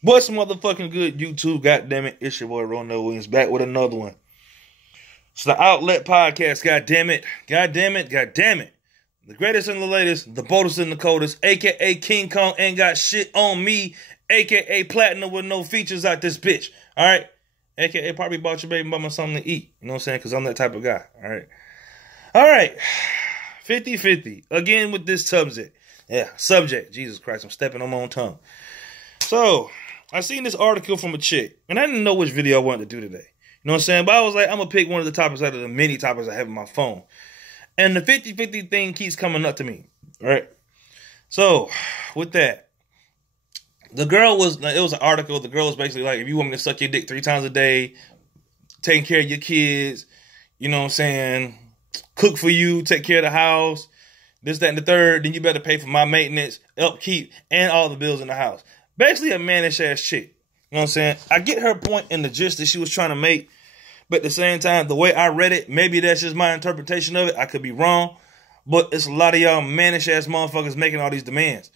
What's motherfucking good, YouTube? Goddamn it, it's your boy Ronald Williams back with another one. It's the Outlet Podcast. Goddamn it, goddamn it, goddamn it. The greatest and the latest, the boldest and the coldest, aka King Kong ain't got shit on me, aka Platinum with no features out this bitch. All right, aka probably bought your baby mama something to eat. You know what I'm saying? Because I'm that type of guy. All right. 50-50 again with this subject. Yeah, subject. Jesus Christ, I'm stepping on my own tongue. So, I seen this article from a chick, and I didn't know which video I wanted to do today. You know what I'm saying? But I was like, I'm going to pick one of the topics out of the many topics I have on my phone. And the 50-50 thing keeps coming up to me, right? So, with that, it was an article. The girl was basically like, if you want me to suck your dick 3 times a day, taking care of your kids, you know what I'm saying, cook for you, take care of the house, this, that, and the third, then you better pay for my maintenance, upkeep, and all the bills in the house. Basically a mannish ass chick. You know what I'm saying? I get her point in the gist that she was trying to make, but at the same time, the way I read it, maybe that's just my interpretation of it. I could be wrong, but it's a lot of y'all mannish ass motherfuckers making all these demands.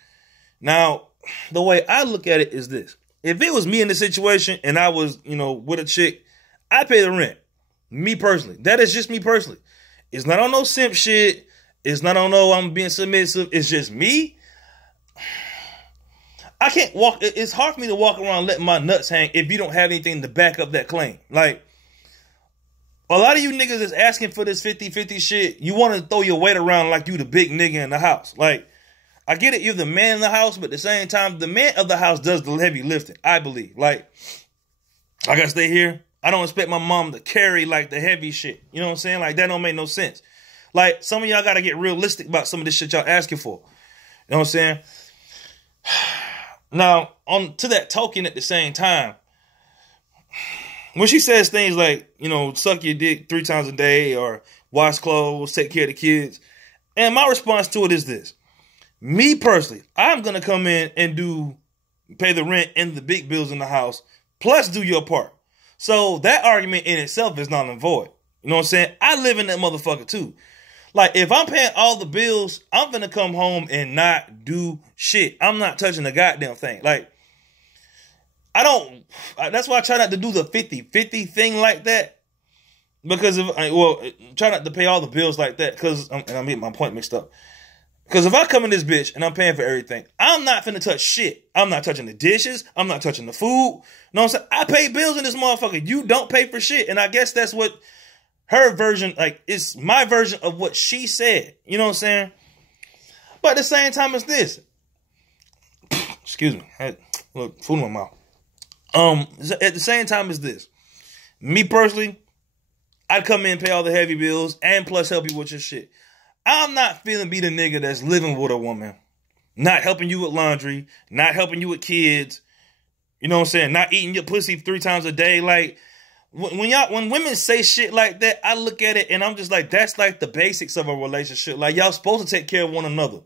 Now, the way I look at it is this. If it was me in the situation and I was, with a chick, I pay the rent. Me personally. That is just me personally. It's not on no simp shit. It's not on no I'm being submissive. It's just me. I can't walk. It's hard for me to walk around letting my nuts hang if you don't have anything to back up that claim. Like, a lot of you niggas is asking for this 50-50 shit. You want to throw your weight around like you the big nigga in the house. Like, I get it, you're the man in the house, but at the same time, the man of the house does the heavy lifting, I believe. Like, I gotta stay here. I don't expect my mom to carry, like, the heavy shit. You know what I'm saying? Like, that don't make no sense. Like, some of y'all gotta get realistic about some of this shit y'all asking for. You know what I'm saying? Now, on to that token at the same time, when she says things like, suck your dick 3 times a day or wash clothes, take care of the kids, and my response to it is this. Me personally, I'm going to come in and pay the rent and the big bills in the house, plus do your part. So that argument in itself is null and void. You know what I'm saying? I live in that motherfucker too. Like, if I'm paying all the bills, I'm going to come home and not do shit. I'm not touching the goddamn thing. Like, that's why I try not to do the 50-50 thing like that. Because try not to pay all the bills like that. And I'm getting my point mixed up. Because if I come in this bitch and I'm paying for everything, I'm not finna touch shit. I'm not touching the dishes. I'm not touching the food. You know what I'm saying? I pay bills in this motherfucker. You don't pay for shit. And I guess that's what her version, it's my version of what she said. You know what I'm saying? But at the same time as this. Excuse me. I had food in my mouth. At the same time as this. Me personally, I'd come in and pay all the heavy bills and plus help you with your shit. I'm not feeling be the nigga that's living with a woman, not helping you with laundry, not helping you with kids, you know what I'm saying, not eating your pussy 3 times a day. Like, when women say shit like that, I look at it and I'm just like, that's like the basics of a relationship. Like, y'all supposed to take care of one another.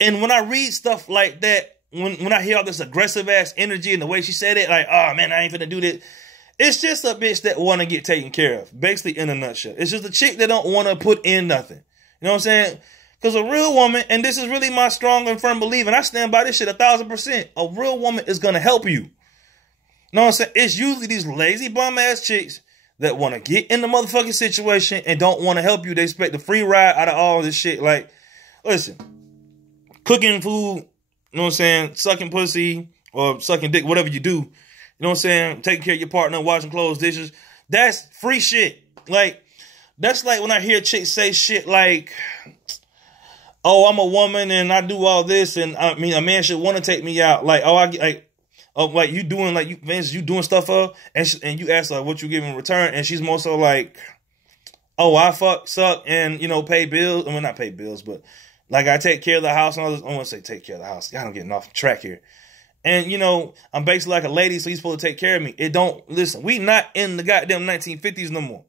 And when I read stuff like that, when I hear all this aggressive ass energy and the way she said it, like, oh man, I ain't finna do this. It's just a bitch that want to get taken care of, basically in a nutshell. It's just a chick that don't want to put in nothing. You know what I'm saying? Because a real woman, and this is really my strong and firm belief, and I stand by this shit 1,000%, a real woman is going to help you. You know what I'm saying? It's usually these lazy bum-ass chicks that want to get in the motherfucking situation and don't want to help you. They expect the free ride out of all this shit. Like, listen, cooking food, you know what I'm saying, sucking pussy or sucking dick, whatever you do, you know what I'm saying, taking care of your partner, washing clothes, dishes, that's free shit. Like, that's like when I hear chicks say shit like, oh, I'm a woman and I do all this and I mean, a man should want to take me out. Like, you doing stuff for her and you ask her what you give in return. And she's more so like, oh, I suck and, pay bills. I mean, not pay bills, but like I take care of the house. And I want to say take care of the house. Y'all don't getting off track here. And, I'm basically like a lady, so he's supposed to take care of me. Listen, we not in the goddamn 1950s no more.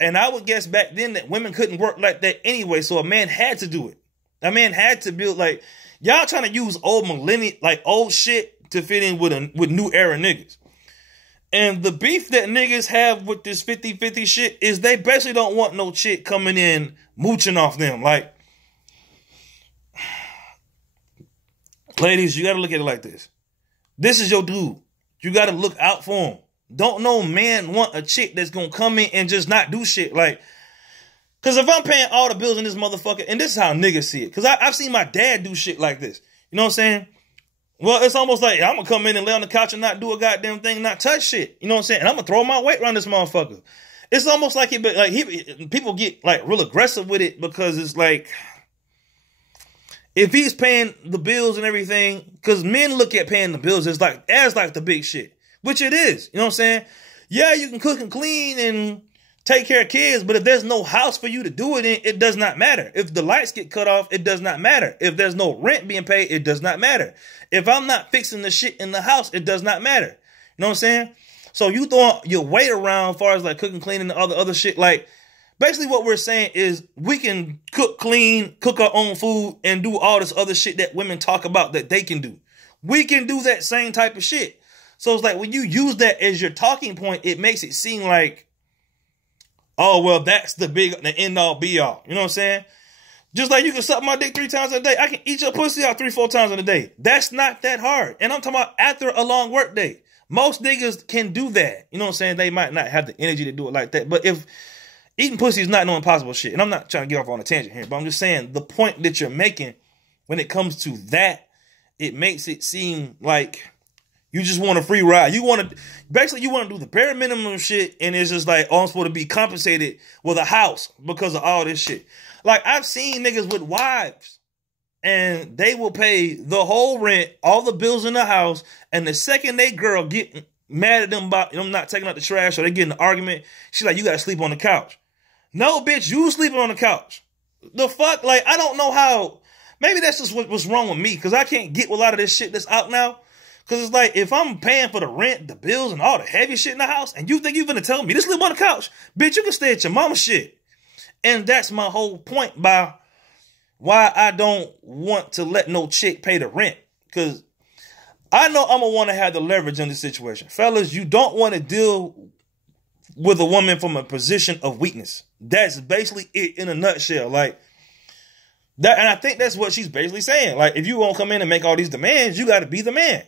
And I would guess back then that women couldn't work like that anyway, so a man had to do it. A man had to build, like, y'all trying to use old shit to fit in with new era niggas. And the beef that niggas have with this 50-50 shit is they basically don't want no chick coming in mooching off them. Like, ladies, you got to look at it like this. This is your dude. You got to look out for him. Don't no man want a chick that's going to come in and just not do shit. Like, because if I'm paying all the bills in this motherfucker, and this is how niggas see it. Because I've seen my dad do shit like this. You know what I'm saying? Well, it's almost like I'm going to come in and lay on the couch and not do a goddamn thing, not touch shit. You know what I'm saying? And I'm going to throw my weight around this motherfucker. It's almost like people get like real aggressive with it because it's like, if he's paying the bills and everything, because men look at paying the bills as like the big shit, which it is. You know what I'm saying? Yeah, you can cook and clean and take care of kids, but if there's no house for you to do it in, it does not matter. If the lights get cut off, it does not matter. If there's no rent being paid, it does not matter. If I'm not fixing the shit in the house, it does not matter. You know what I'm saying? So you throwing your weight around as far as like cooking, cleaning, and other shit. Like, basically what we're saying is we can cook, clean, cook our own food, and do all this other shit that women talk about that they can do. We can do that same type of shit. So it's like when you use that as your talking point, it makes it seem like, oh, well, that's the end all be all. You know what I'm saying? Just like you can suck my dick 3 times a day. I can eat your pussy out 3-4 times in a day. That's not that hard. And I'm talking about after a long work day. Most niggas can do that. You know what I'm saying? They might not have the energy to do it like that. But if eating pussy is not no impossible shit, and I'm not trying to get off on a tangent here, but I'm just saying the point that you're making when it comes to that, it makes it seem like you just want a free ride. You want to do the bare minimum shit, and it's just like, oh, I'm supposed to be compensated with a house because of all this shit. Like, I've seen niggas with wives, and they will pay the whole rent, all the bills in the house, and the second they girl get mad at them about them not taking out the trash or they get in an argument, she's like, you got to sleep on the couch. No, bitch, you sleeping on the couch. The fuck? Like, I don't know how. Maybe that's just what's wrong with me, because I can't get with a lot of this shit that's out now. Because it's like, if I'm paying for the rent, the bills, and all the heavy shit in the house, and you think you're going to tell me to sleep on the couch, bitch, you can stay at your mama's shit. And that's my whole point by why I don't want to let no chick pay the rent. Because I know I'm going to want to have the leverage in this situation. Fellas, you don't want to deal with a woman from a position of weakness. That's basically it in a nutshell. Like that, and I think that's what she's basically saying. Like, if you won't come in and make all these demands, you got to be the man.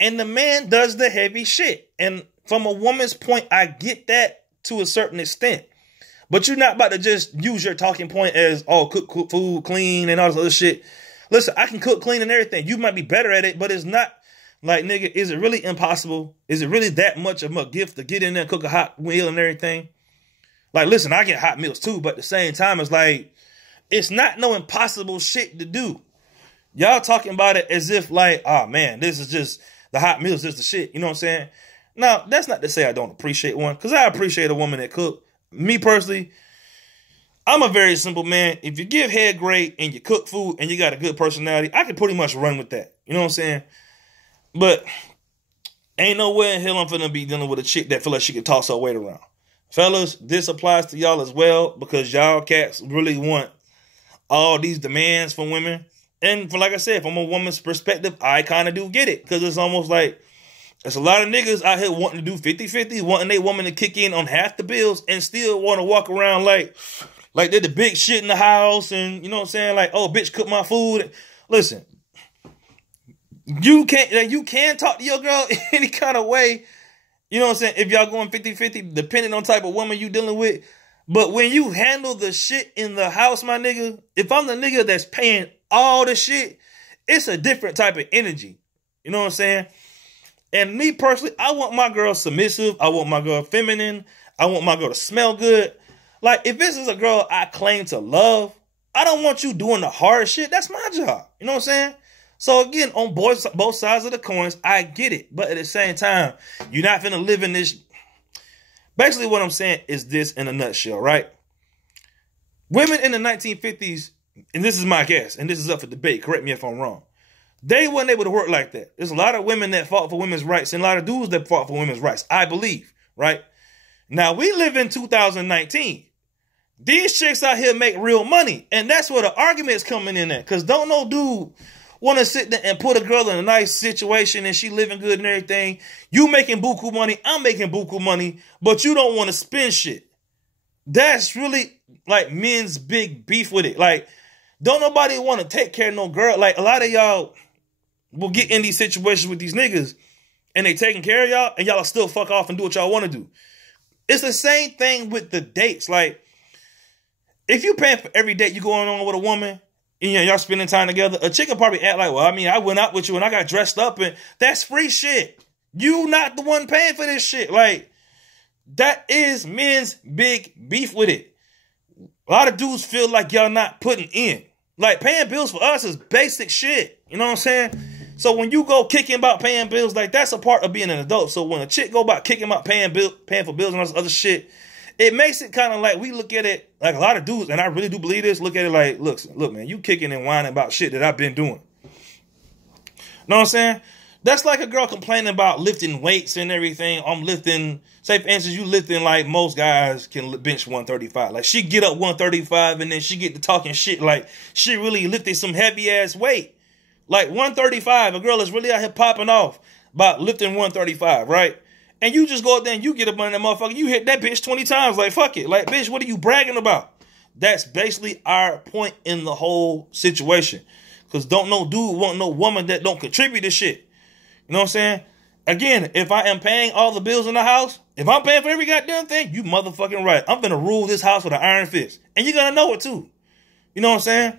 And the man does the heavy shit. And from a woman's point, I get that to a certain extent. But you're not about to just use your talking point as, oh, cook food, clean, and all this other shit. Listen, I can cook, clean, and everything. You might be better at it, but it's not like, nigga, is it really impossible? Is it really that much of a gift to get in there and cook a hot meal and everything? Like, listen, I get hot meals too, but at the same time, it's like, it's not no impossible shit to do. Y'all talking about it as if like, oh man, this is just, the hot meals is the shit. You know what I'm saying? Now, that's not to say I don't appreciate one, because I appreciate a woman that cook. Me personally, I'm a very simple man. If you give head great and you cook food and you got a good personality, I can pretty much run with that. You know what I'm saying? But ain't no way in hell I'm finna be dealing with a chick that feel like she can toss her weight around. Fellas, this applies to y'all as well, because y'all cats really want all these demands from women. And for, like I said, from a woman's perspective, I kind of do get it, because it's almost like there's a lot of niggas out here wanting to do 50-50, wanting their woman to kick in on half the bills and still want to walk around like they're the big shit in the house, and you know what I'm saying? Like, oh, bitch, cook my food. Listen, you can talk to your girl any kind of way, you know what I'm saying, if y'all going 50-50, depending on type of woman you dealing with. But when you handle the shit in the house, my nigga, if I'm the nigga that's paying all the shit, it's a different type of energy. You know what I'm saying? And me personally, I want my girl submissive. I want my girl feminine. I want my girl to smell good. Like, if this is a girl I claim to love, I don't want you doing the hard shit. That's my job. You know what I'm saying? So again, on both sides of the coins, I get it. But at the same time, you're not finna live in this. Basically what I'm saying is this in a nutshell, right? Women in the 1950s, and this is my guess, and this is up for debate, correct me if I'm wrong, they weren't able to work like that. There's a lot of women that fought for women's rights and a lot of dudes that fought for women's rights, I believe, right? Now, we live in 2019. These chicks out here make real money, and that's where the argument's coming in at, because don't no dude want to sit there and put a girl in a nice situation and she living good and everything. You making buku money, I'm making buku money, but you don't want to spend shit. That's really like men's big beef with it. Like, don't nobody want to take care of no girl. Like, a lot of y'all will get in these situations with these niggas and they taking care of y'all, and y'all still fuck off and do what y'all want to do. It's the same thing with the dates. Like, if you paying for every date you going on with a woman, and y'all spending time together, a chick will probably act like, well, I mean, I went out with you and I got dressed up, and that's free shit. You not the one paying for this shit. Like, that is men's big beef with it. A lot of dudes feel like y'all not putting in. Like, paying bills for us is basic shit. You know what I'm saying? So when you go kicking about paying bills, like, that's a part of being an adult. So when a chick go about kicking about paying for bills and all this other shit, it makes it kind of like, we look at it, like a lot of dudes, and I really do believe this, look at it like, look, man, you kicking and whining about shit that I've been doing. Know what I'm saying? That's like a girl complaining about lifting weights and everything. I'm lifting, say for instance, you lifting like most guys can bench 135. Like, she get up 135 and then she get to talking shit like she really lifted some heavy ass weight. Like 135, a girl is really out here popping off about lifting 135, right? And you just go up there and you get up on that motherfucker. You hit that bitch 20 times. Like, fuck it. Like, bitch, what are you bragging about? That's basically our point in the whole situation. Because don't no dude want no woman that don't contribute to shit. You know what I'm saying? Again, if I am paying all the bills in the house, if I'm paying for every goddamn thing, you motherfucking right. I'm finna rule this house with an iron fist. And you're gonna know it too. You know what I'm saying?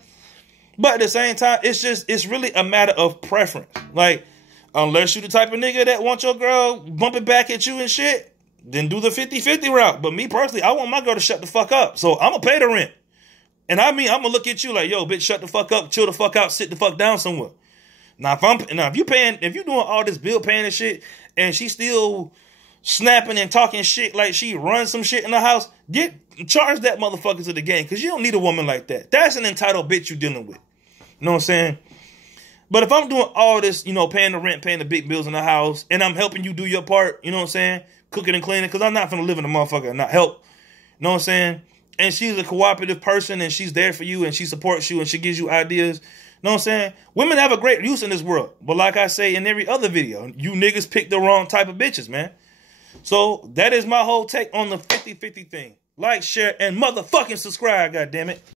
But at the same time, it's really a matter of preference. Like, unless you the type of nigga that want your girl bumping back at you and shit, then do the 50-50 route. But me personally, I want my girl to shut the fuck up. So I'm gonna pay the rent. And I mean, I'm gonna look at you like, yo, bitch, shut the fuck up, chill the fuck out, sit the fuck down somewhere. Now, if you doing all this bill paying and shit, and she still snapping and talking shit like she runs some shit in the house, charge that motherfucker to the game, because you don't need a woman like that. That's an entitled bitch you dealing with. You know what I'm saying? But if I'm doing all this, paying the rent, paying the big bills in the house, and I'm helping you do your part, you know what I'm saying? Cooking and cleaning, because I'm not finna live in a motherfucker and not help. You know what I'm saying? And she's a cooperative person, and she's there for you, and she supports you, and she gives you ideas. You know what I'm saying? Women have a great use in this world. But like I say in every other video, you niggas pick the wrong type of bitches, man. So that is my whole take on the 50-50 thing. Like, share, and motherfucking subscribe, goddammit.